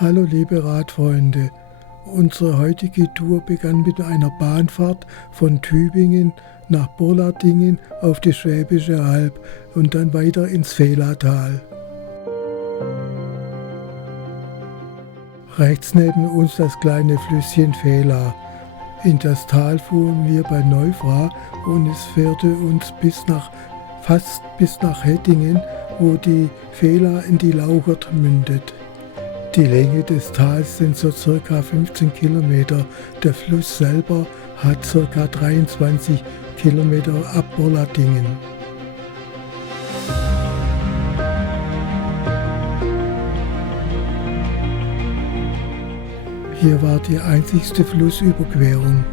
Hallo liebe Radfreunde, unsere heutige Tour begann mit einer Bahnfahrt von Tübingen nach Bollardingen auf die Schwäbische Alb und dann weiter ins Fehlartal. Rechts neben uns das kleine Flüsschen Fehla. In das Tal fuhren wir bei Neufra und es führte uns fast bis nach Hettingen, wo die Fehla in die Lauchert mündet. Die Länge des Tals sind so ca. 15 Kilometer. Der Fluss selber hat ca. 23 Kilometer ab Bollardingen. Hier war die einzigste Flussüberquerung.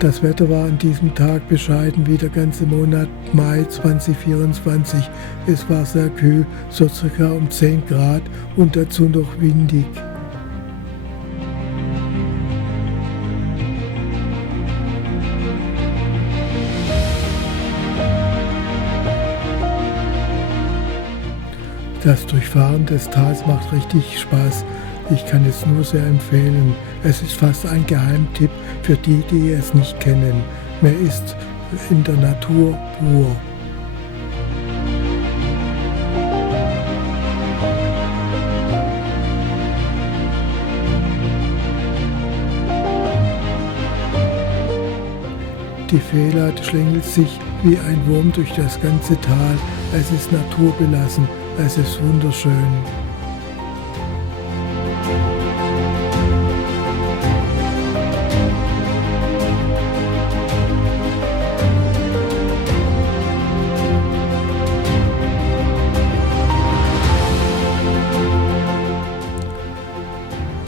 Das Wetter war an diesem Tag bescheiden wie der ganze Monat Mai 2024. Es war sehr kühl, so ca. um 10 Grad und dazu noch windig. Das Durchfahren des Tals macht richtig Spaß. Ich kann es nur sehr empfehlen. Es ist fast ein Geheimtipp für die, die es nicht kennen. Man ist in der Natur pur. Die Fehla schlängelt sich wie ein Wurm durch das ganze Tal. Es ist naturbelassen, es ist wunderschön.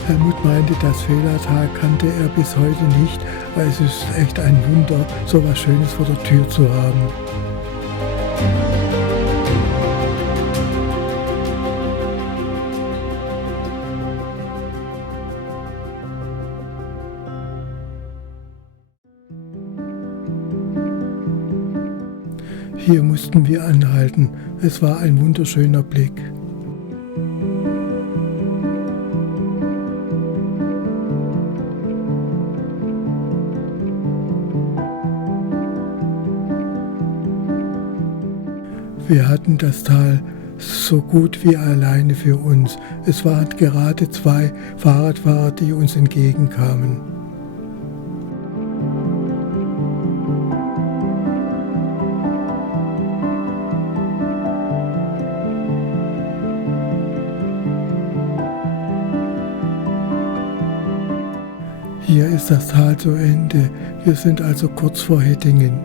Helmut meinte, das Fehlartal kannte er bis heute nicht, weil es ist echt ein Wunder, so was Schönes vor der Tür zu haben. Hier mussten wir anhalten. Es war ein wunderschöner Blick. Wir hatten das Tal so gut wie alleine für uns. Es waren gerade 2 Fahrradfahrer, die uns entgegenkamen. Hier ist das Tal zu Ende. Wir sind also kurz vor Hettingen.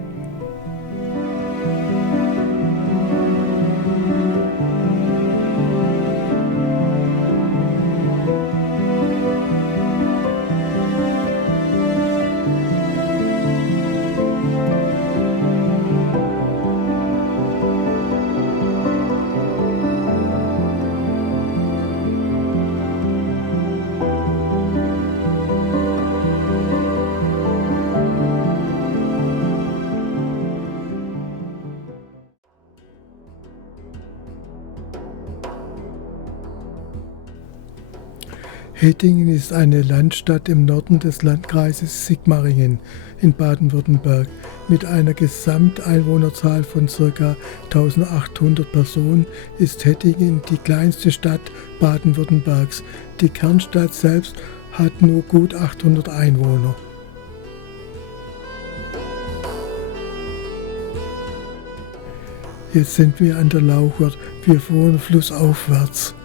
Hettingen ist eine Landstadt im Norden des Landkreises Sigmaringen in Baden-Württemberg mit einer Gesamteinwohnerzahl von ca. 1800 Personen ist Hettingen die kleinste Stadt Baden-Württembergs. Die Kernstadt selbst hat nur gut 800 Einwohner. Jetzt sind wir an der Lauchert. Wir fuhren flussaufwärts.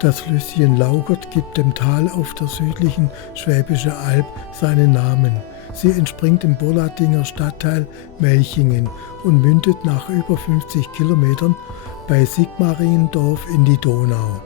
Das Flüsschen Lauchert gibt dem Tal auf der südlichen Schwäbischen Alb seinen Namen. Sie entspringt im Bollardinger Stadtteil Melchingen und mündet nach über 50 Kilometern bei Sigmaringendorf in die Donau.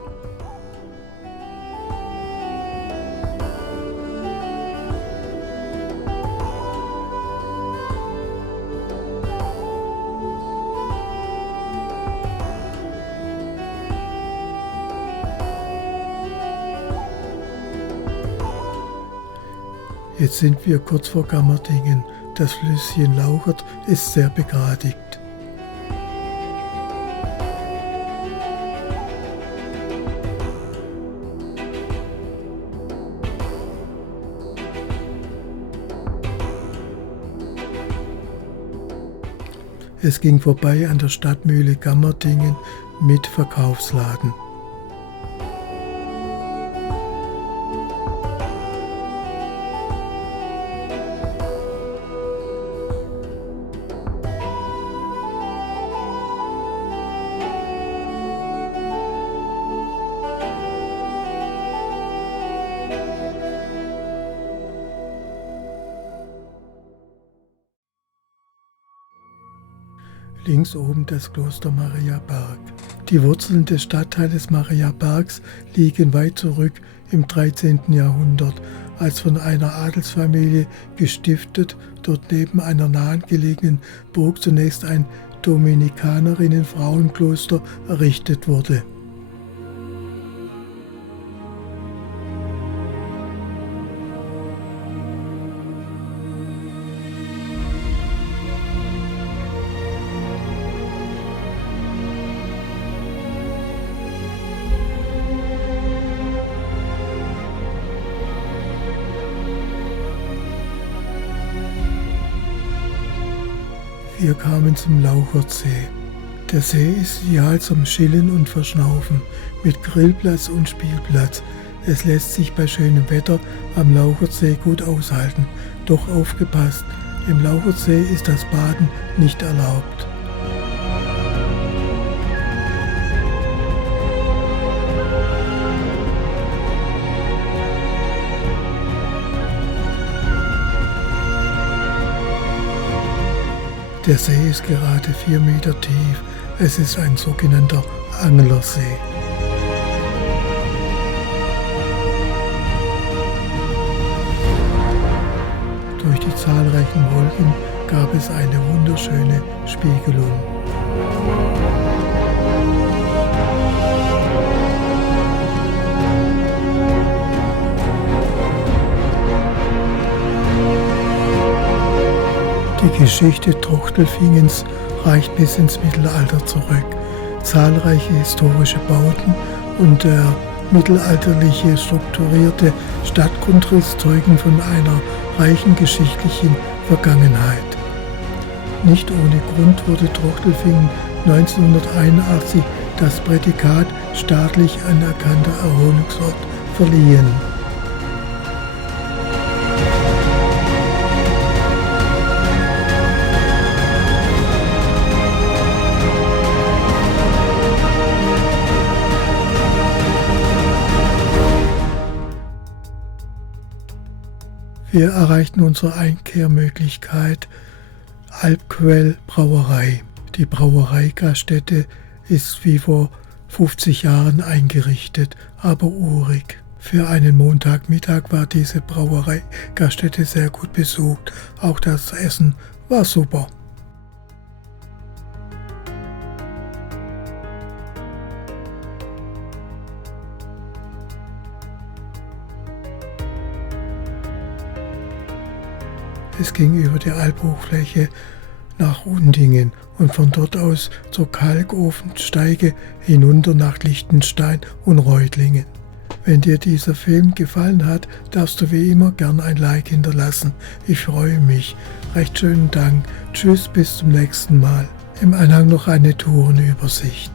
Jetzt sind wir kurz vor Gammerdingen. Das Flüsschen Lauchert ist sehr begradigt. Es ging vorbei an der Stadtmühle Gammerdingen mit Verkaufsladen. Links oben das Kloster Mariaberg. Die Wurzeln des Stadtteiles Mariabergs liegen weit zurück im 13. Jahrhundert, als von einer Adelsfamilie gestiftet, dort neben einer nahen gelegenen Burg zunächst ein Dominikanerinnen-Frauenkloster errichtet wurde. Wir kamen zum Lauchertsee. Der See ist ideal zum Chillen und Verschnaufen, mit Grillplatz und Spielplatz. Es lässt sich bei schönem Wetter am Lauchertsee gut aushalten. Doch aufgepasst, im Lauchertsee ist das Baden nicht erlaubt. Der See ist gerade 4 Meter tief. Es ist ein sogenannter Anglersee. Durch die zahlreichen Wolken gab es eine wunderschöne Spiegelung. Die Geschichte Trochtelfingens reicht bis ins Mittelalter zurück. Zahlreiche historische Bauten und der mittelalterliche strukturierte Stadtgrundriss zeugen von einer reichen geschichtlichen Vergangenheit. Nicht ohne Grund wurde Trochtelfingen 1981 das Prädikat staatlich anerkannter Erholungsort verliehen. Wir erreichten unsere Einkehrmöglichkeit Alpquell Brauerei. Die Brauereigaststätte ist wie vor 50 Jahren eingerichtet, aber urig. Für einen Montagmittag war diese Brauereigaststätte sehr gut besucht. Auch das Essen war super. Es ging über die Albhochfläche nach Undingen und von dort aus zur Kalkofensteige hinunter nach Liechtenstein und Reutlingen. Wenn dir dieser Film gefallen hat, darfst du wie immer gern ein Like hinterlassen. Ich freue mich. Recht schönen Dank. Tschüss, bis zum nächsten Mal. Im Anhang noch eine Tourenübersicht.